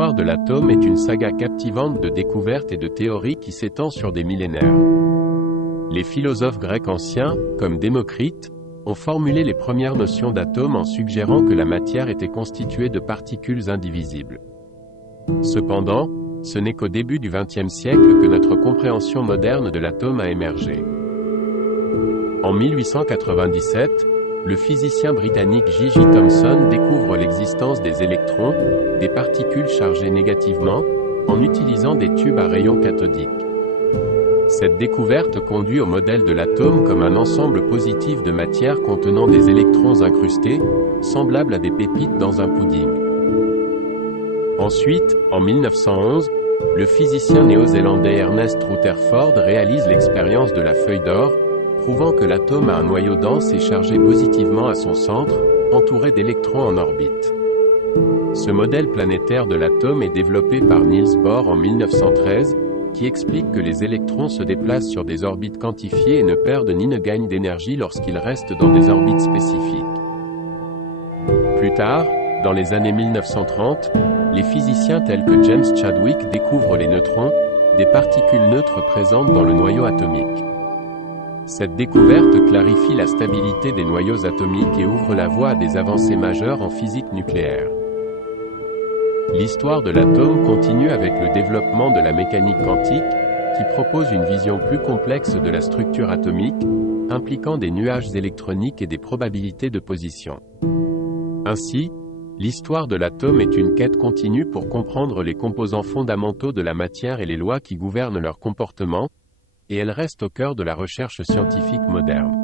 L'histoire de l'atome est une saga captivante de découvertes et de théories qui s'étend sur des millénaires. Les philosophes grecs anciens, comme Démocrite, ont formulé les premières notions d'atome en suggérant que la matière était constituée de particules indivisibles. Cependant, ce n'est qu'au début du XXe siècle que notre compréhension moderne de l'atome a émergé. En 1897, le physicien britannique J.J. Thomson découvre l'existence des électrons, des particules chargées négativement, en utilisant des tubes à rayons cathodiques. Cette découverte conduit au modèle de l'atome comme un ensemble positif de matière contenant des électrons incrustés, semblables à des pépites dans un pudding. Ensuite, en 1911, le physicien néo-zélandais Ernest Rutherford réalise l'expérience de la feuille d'or, prouvant que l'atome a un noyau dense et chargé positivement à son centre, entouré d'électrons en orbite. Ce modèle planétaire de l'atome est développé par Niels Bohr en 1913, qui explique que les électrons se déplacent sur des orbites quantifiées et ne perdent ni ne gagnent d'énergie lorsqu'ils restent dans des orbites spécifiques. Plus tard, dans les années 1930, les physiciens tels que James Chadwick découvrent les neutrons, des particules neutres présentes dans le noyau atomique. Cette découverte clarifie la stabilité des noyaux atomiques et ouvre la voie à des avancées majeures en physique nucléaire. L'histoire de l'atome continue avec le développement de la mécanique quantique, qui propose une vision plus complexe de la structure atomique, impliquant des nuages électroniques et des probabilités de position. Ainsi, l'histoire de l'atome est une quête continue pour comprendre les composants fondamentaux de la matière et les lois qui gouvernent leur comportement, et elle reste au cœur de la recherche scientifique moderne.